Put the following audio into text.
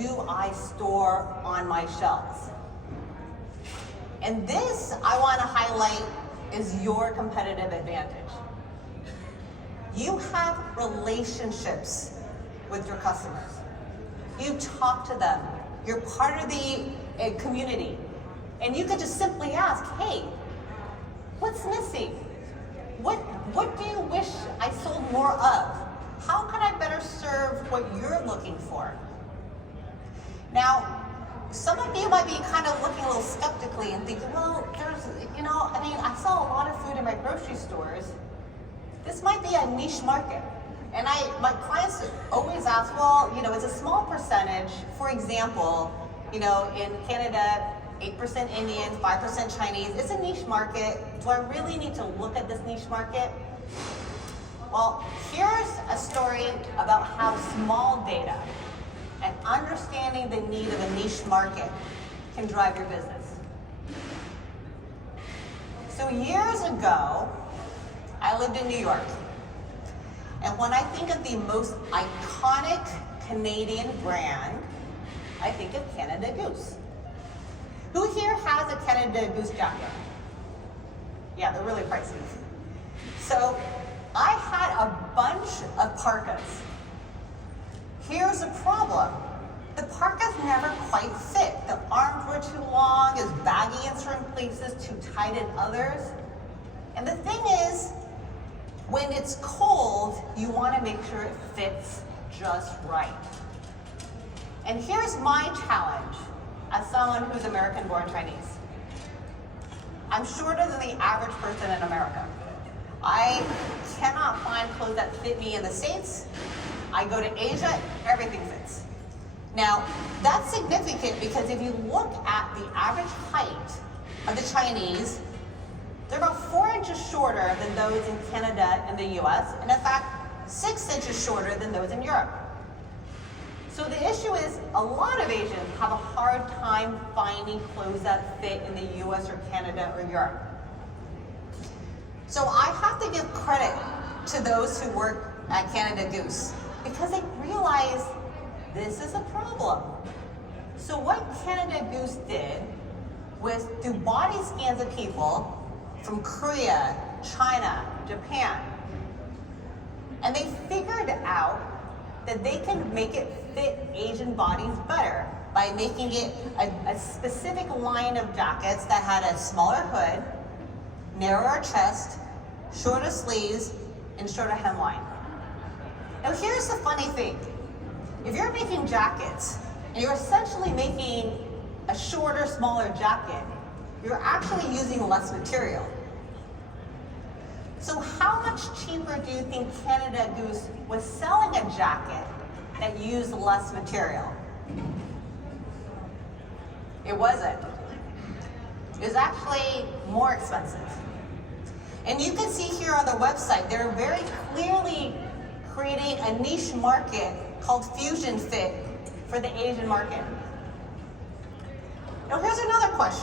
do I store on my shelves? And this, I want to highlight, is your competitive advantage. You have relationships with your customers. You talk to them. You're part of the community. And you could just simply ask, hey, what's missing? What do you wish I sold more of? How can I better serve what you're looking for? Now, some of you might be kind of looking a little skeptically and thinking, well, I sell a lot of food in my grocery stores. This might be a niche market. And my clients always ask, well, it's a small percentage. For example, in Canada, 8% Indians, 5% Chinese. It's a niche market. Do I really need to look at this niche market? Well, here's a story about how small data and understanding the need of a niche market can drive your business. So years ago, I lived in New York. And when I think of the most iconic Canadian brand, I think of Canada Goose. Who here has a Canada Goose jacket? Yeah, they're really pricey. So I had a bunch of parkas. Here's the problem. The parkas never quite fit. The arms were too long, it was baggy in certain places, too tight in others. And the thing is, when it's cold, you want to make sure it fits just right. And here's my challenge as someone who's American-born Chinese. I'm shorter than the average person in America. I cannot find clothes that fit me in the States. I go to Asia, everything fits. Now, that's significant because if you look at the average height of the Chinese, they're about 4 inches shorter than those in Canada and the US, and in fact, 6 inches shorter than those in Europe. So the issue is a lot of Asians have a hard time finding clothes that fit in the US or Canada or Europe. So I have to give credit to those who work at Canada Goose because they realize this is a problem. So what Canada Goose did was do body scans of people from Korea, China, Japan, and they figured out that they can make it fit Asian bodies better by making it a specific line of jackets that had a smaller hood, narrower chest, shorter sleeves, and shorter hemline. Now here's the funny thing. If you're making jackets, and you're essentially making a shorter, smaller jacket, you're actually using less material. So how much cheaper do you think Canada Goose was selling a jacket that used less material? It wasn't. It was actually more expensive. And you can see here on their website, they're very clearly creating a niche market called Fusion Fit for the Asian market. Now here's another question.